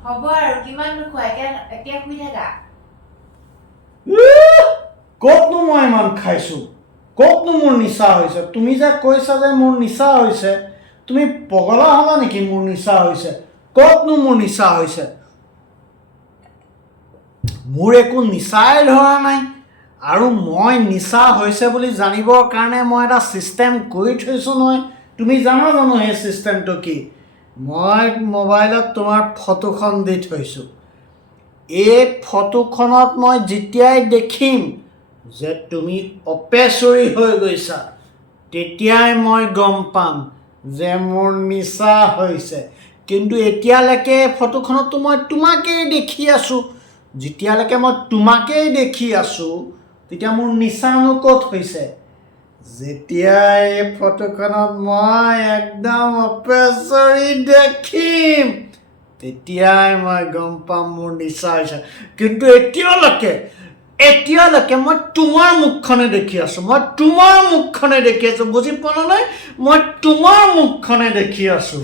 হ'ব আৰু কিমান নোখোৱা এতিয়া শুই থাকা ক'তনো মই ইমান খাইছোঁ ক'তনো মোৰ নিচা হৈছে তুমি যে কৈছা যে মোৰ নিচা হৈছে তুমি পগলা হ'লা নেকি মোৰ নিচা হৈছে ক'তনো মোৰ নিচা হৈছে মোৰ একো নিচাই ধৰা নাই আৰু মই নিচা হৈছে বুলি জানিবৰ কাৰণে মই এটা ছিষ্টেম কৰি থৈছোঁ নহয় তুমি জানা জানো সেই ছিষ্টেমটো কি মই মোবাইলত তোমাৰ ফটোখন দি থৈছোঁ এই ফটোখনত মই যেতিয়াই দেখিম যে তুমি অপেচৰী হৈ গৈছা তেতিয়াই মই গম পাম যে মোৰ নিচা হৈছে কিন্তু এতিয়ালৈকে ফটোখনতো মই তোমাকেই দেখি আছোঁ যেতিয়ালৈকে মই তোমাকেই দেখি আছোঁ তেতিয়া মোৰ নিচানো ক'ত হৈছে যেতিয়া এই ফটোখনত মই একদম অপেচৰী দেখিম তেতিয়াই মই গম পাম মোৰ নিচা হৈছে কিন্তু এতিয়ালৈকে মই তোমাৰ মুখখনে দেখি আছোঁ বুজি পোৱা নাই মই তোমাৰ মুখখনে দেখি আছোঁ